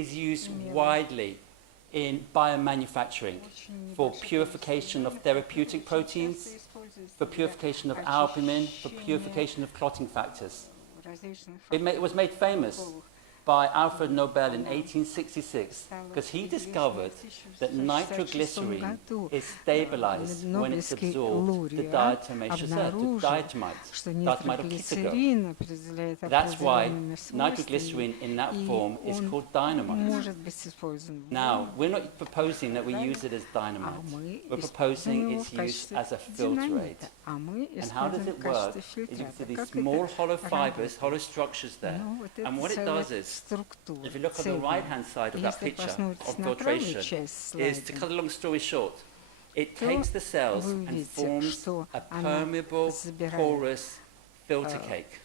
is used widely in biomanufacturing for purification of therapeutic proteins, for purification of albumin, for purification of clotting factors. It was made famous by Alfred Nobel in 1866 because he discovered that nitroglycerine is stabilized when it's absorbed to diatomaceous earth, to diatomite or kitago. That's why nitroglycerine in that form is called dynamite. Now, we're not proposing that we use it as dynamite. We're proposing its use as a filter aid. And how does it work? Is you can see these small hollow fibers, hollow structures there. And what it does is, if you look on the right-hand side of that picture of filtration, is, to cut a long story short, it takes the cells and forms a permeable, porous filter cake,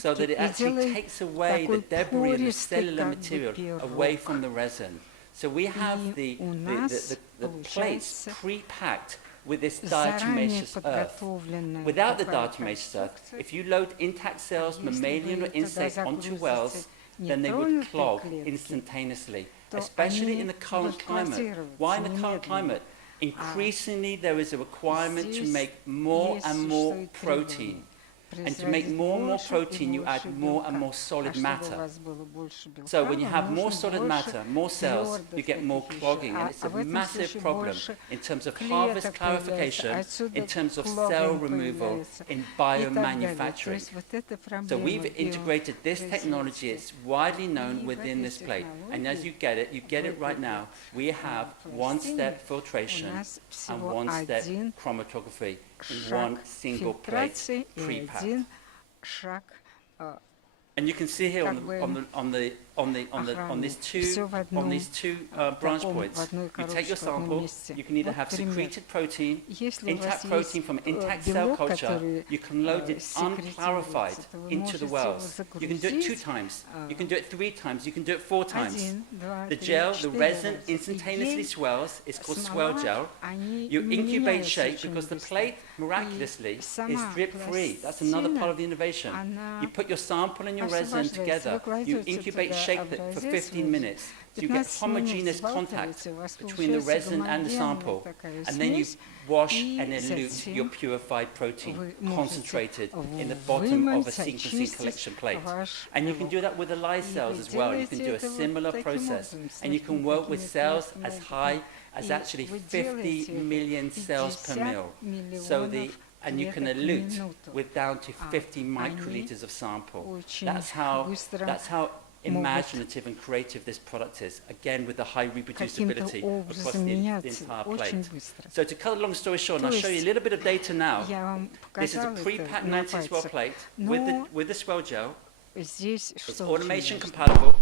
so that it actually takes away the debris and the cellular material away from the resin. So we have the plates pre-packed with this diatomaceous earth. Without the diatomaceous earth, if you load intact cells, mammalian or insect, onto wells, then they would clog instantaneously, especially in the current climate. Why in the current climate? Increasingly there is a requirement to make more and more protein. And to make more and more protein, you add more and more solid matter. So when you have more solid matter, more cells, you get more clogging. And it's a massive problem in terms of harvest clarification, in terms of cell removal, in biomanufacturing. So we've integrated this technology. It's widely known within this plate. And as you get it right now. We have one-step filtration and one-step chromatography in one single plate, pre-packed. And you can see here on these two branch points, you take your sample. You can either have secreted protein, intact protein from intact cell culture. You can load it unclarified into the wells. You can do it 2 times. You can do it 3 times. You can do it 4 times. The gel, the resin, instantaneously swells. It's called swell gel. You incubate shake because the plate, miraculously, is drip-free. That's another part of the innovation. You put your sample and your resin together. You incubate shake for 15 minutes. So you get homogeneous contact between the resin and the sample. And then you wash and elute your purified protein, concentrated in the bottom of a sequencing collection plate. And you can do that with the lye cells as well. You can do a similar process. And you can work with cells as high as actually 50 million cells per mil. And you can elute with down to 50 microliters of sample. That's how imaginative and creative this product is, again with the high reproducibility across the entire plate. So to cut a long story short, and I'll show you a little bit of data now. This is a pre-packed 19 swell plate with the swell gel. It's automation compatible.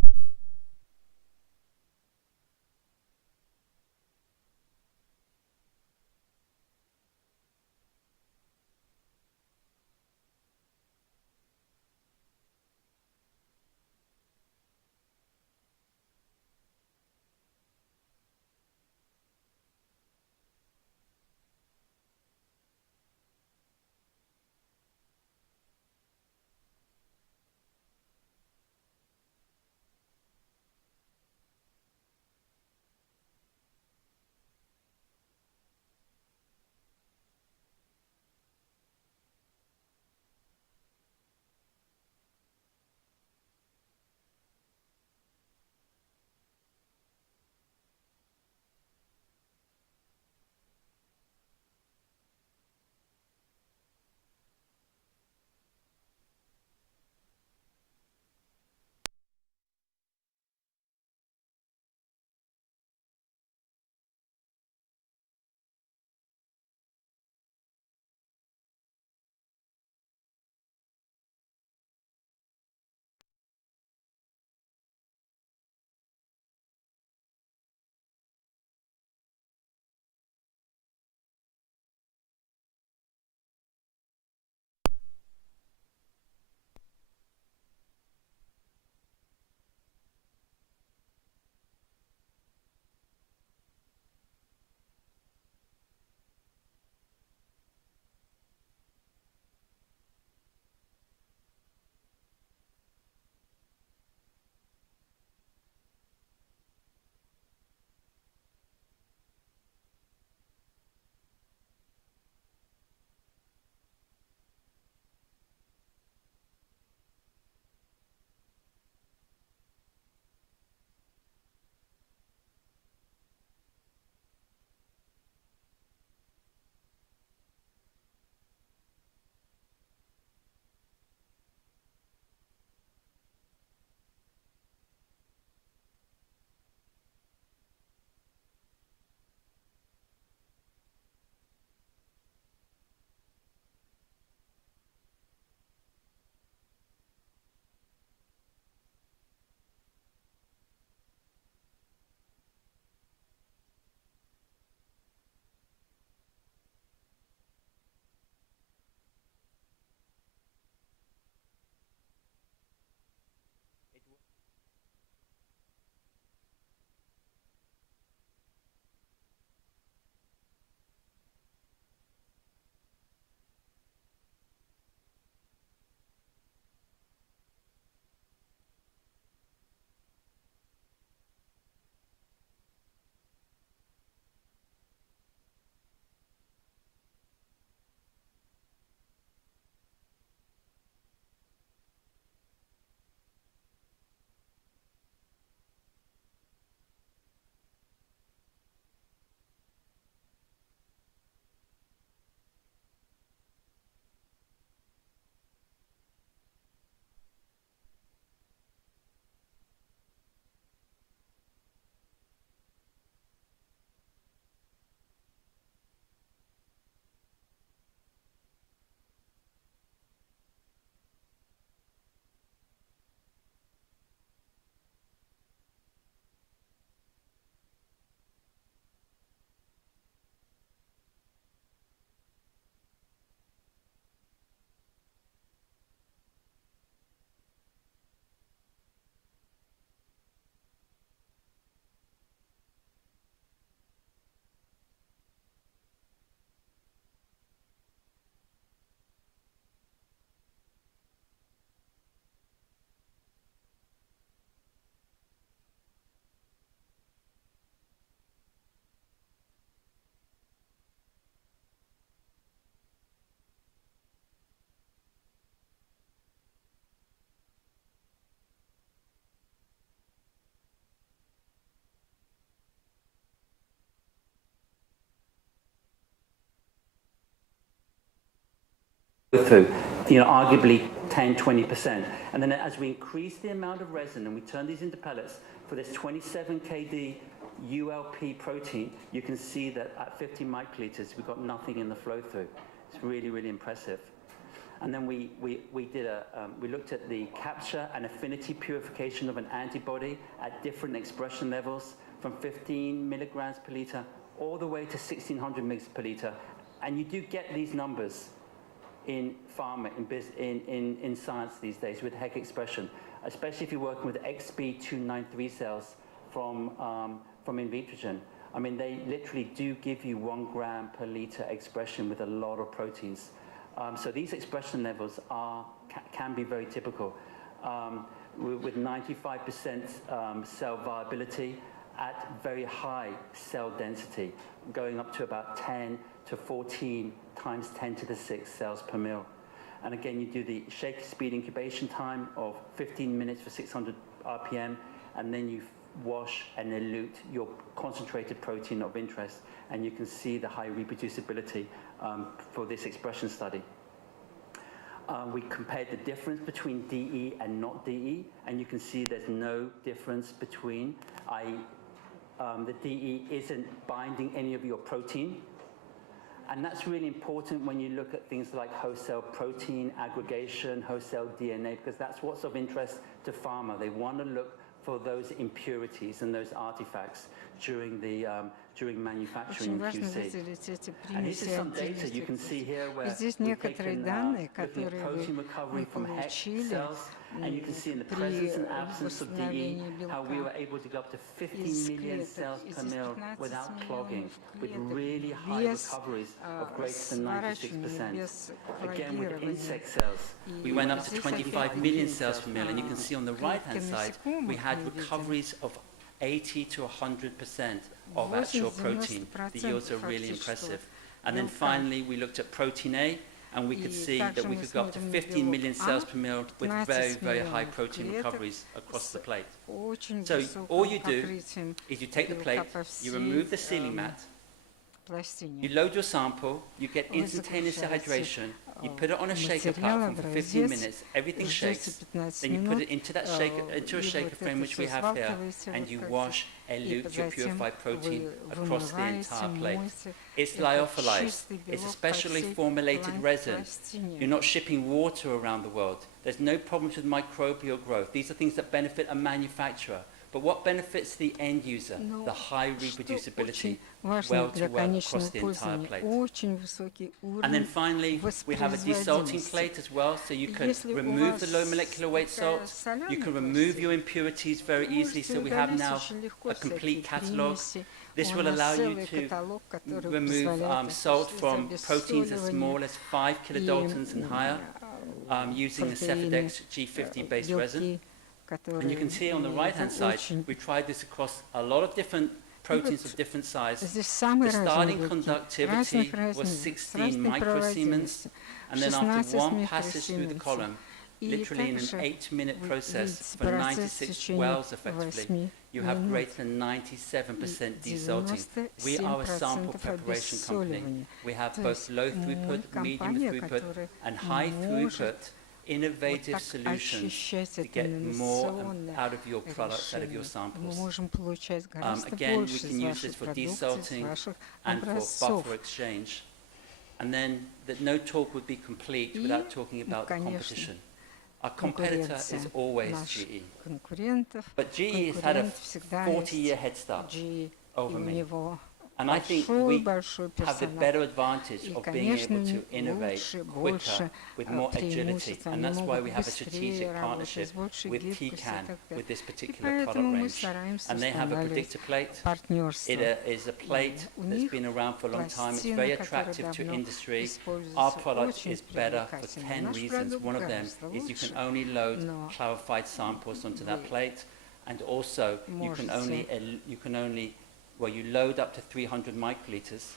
through, arguably 10, 20%. And then as we increase the amount of resin and we turn these into pellets for this 27 kD ULP protein, you can see that at 50 microliters, we've got nothing in the flow through. It's really, really impressive. And then we looked at the capture and affinity purification of an antibody at different expression levels from 15 milligrams per liter all the way to 1600 mg per liter. And you do get these numbers in pharma, in science these days with HEC expression, especially if you're working with XB293 cells from Invitrogen. I mean, they literally do give you 1 gram per liter expression with a lot of proteins. So these expression levels can be very typical, with 95% cell viability at very high cell density, going up to about 10 to 14 times 10 to the 6 cells per mil. And again, you do the shaker speed incubation time of 15 minutes for 600 RPM, and then you wash and elute your concentrated protein of interest, and you can see the high reproducibility for this expression study. We compared the difference between DE and not DE, and you can see there's no difference between, the DE isn't binding any of your protein. And that's really important when you look at things like host cell protein aggregation, host cell DNA, because that's what's of interest to pharma. They want to look for those impurities and those artifacts during manufacturing QC. And this is some data you can see here where we've taken looking at protein recovery from HEC cells, and you can see in the presence and absence of DE how we were able to go up to 15 million cells per mil without clogging, with really high recoveries of greater than 96%. Again, with insect cells, we went up to 25 million cells per mil, and you can see on the right-hand side, we had recoveries of 80 to 100% of actual protein. The yields are really impressive. And then finally, we looked at protein A, and we could see that we could go up to 15 million cells per mil with very, very high protein recoveries across the plate. So all you do is you take the plate, you remove the sealing mat, you load your sample, you get instantaneous hydration, you put it on a shaker platform for 15 minutes, everything shakes, then you put it into that shaker, into a shaker frame which we have here, and you wash, elute your purified protein across the entire plate. It's lyophilized, it's a specially formulated resin. You're not shipping water around the world. There's no problems with microbial growth. These are things that benefit a manufacturer. But what benefits the end user? The high reproducibility, well to well across the entire plate. And then finally, we have a desalting plate as well, so you can remove the low molecular weight salt, you can remove your impurities very easily, so we have now a complete catalog. This will allow you to remove salt from proteins as small as 5 kilodaltons and higher, using the Cephalodex G50-based resin. And you can see on the right-hand side, we tried this across a lot of different proteins of different size. The starting conductivity was 16 microsiemens, and then after one passage through the column, literally in an 8-minute process for 96 wells effectively, you have greater than 97% desalting. We are a sample preparation company. We have both low throughput, medium throughput, and high throughput innovative solutions to get more out of your products, out of your samples. Again, we can use this for desalting and for buffer exchange. And then no talk would be complete without talking about the competition. Our competitor is always GE. But GE has had a 40-year head start over me. And I think we have the better advantage of being able to innovate quicker, with more agility. And that's why we have a strategic partnership with TCAN, with this particular product range. And they have a predictor plate. It is a plate that's been around for a long time. It's very attractive to industry. Our product is better for 10 reasons. One of them is you can only load clarified samples onto that plate. And also, you load up to 300 microliters.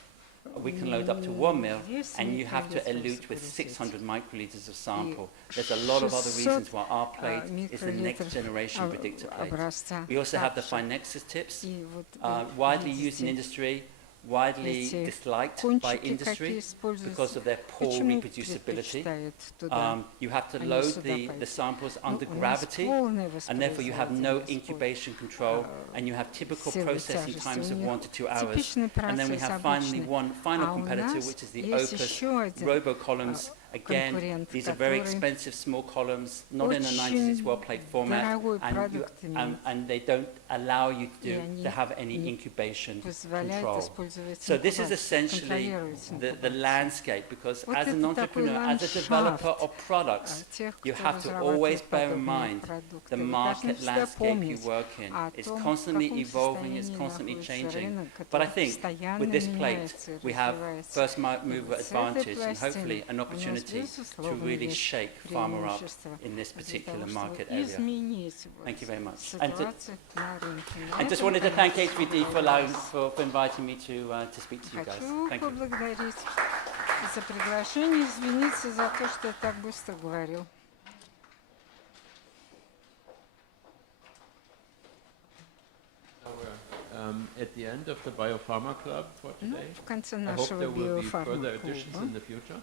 We can load up to 1 mil, and you have to elute with 600 microliters of sample. There's a lot of other reasons why our plate is the next generation predictor plate. We also have the Finexus tips, widely used in industry widely эти disliked by кончики, industry какие because используются, of their poor почему reproducibility. предпочитают туда, You have to а не load сюда the пойти? samples Ну, under у нас gravity, полное and therefore you have no воспроизведение incubation control, and you have typical силы processing тяжести. times У of них 1 to 2 hours. типичный And then we процесс, have finally обычный. one final А у competitor, нас which is the есть Opus еще один robo-columns. Again, конкурент, these are very который expensive small columns, not in a очень 96-well-plate format, дорогой продукт имеет. and they don't allow you И to они have any не incubation позволяют control. использовать So this is инкубацию, essentially контролируется the инкубация. landscape, because Вот as это an такой entrepreneur, as a developer ландшафт of products, тех, you кто have to always разрабатывает bear in подобные mind продукты. the Вы должны market всегда landscape you помнить work in. о It's том, в constantly каком evolving, it's состоянии constantly находится changing. рынок, But I который think постоянно with this plate, меняется и we have развивается. first И mover вот с этой advantage and hopefully пластины an у нас, opportunity to безусловно, really есть shake pharma up преимущество in this для particular того, market чтобы area. изменить Thank you very much. ситуацию на рынке. На And just этом, wanted to thank конечно, HVD for inviting me to speak to you guys. хочу Thank you. поблагодарить за приглашение, извиниться за то, что я так быстро говорил. At the end of the Biopharma Club for Ну, today. в конце I hope нашего there will be further биофарма additions клуба, in the future.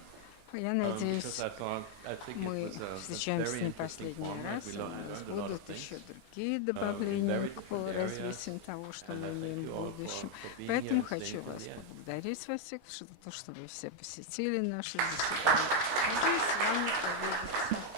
я Because надеюсь, I think it мы was a встречаемся very не interesting последний format. раз, We у нас learned a lot of будут things. еще другие добавления very к different развитию того, что And мы I thank имеем you в all будущем. for being Поэтому here and хочу staying till вас the end. поблагодарить вас всех за то, что вы все посетили наше заседание. Надеюсь с вами увидеться.